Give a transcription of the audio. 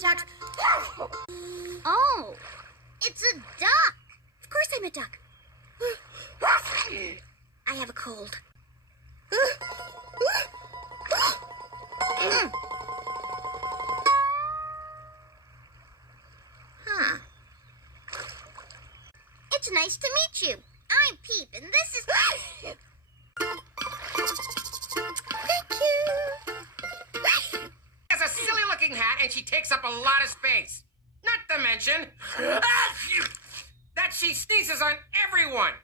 ducks. Oh, it's a duck. Of course I'm a duck. I have a cold. Huh. It's nice to meet you. I'm Peep, and this is... Thank you. Has a silly-looking hat, and she takes up a lot of space. Not to mention that she sneezes on everyone.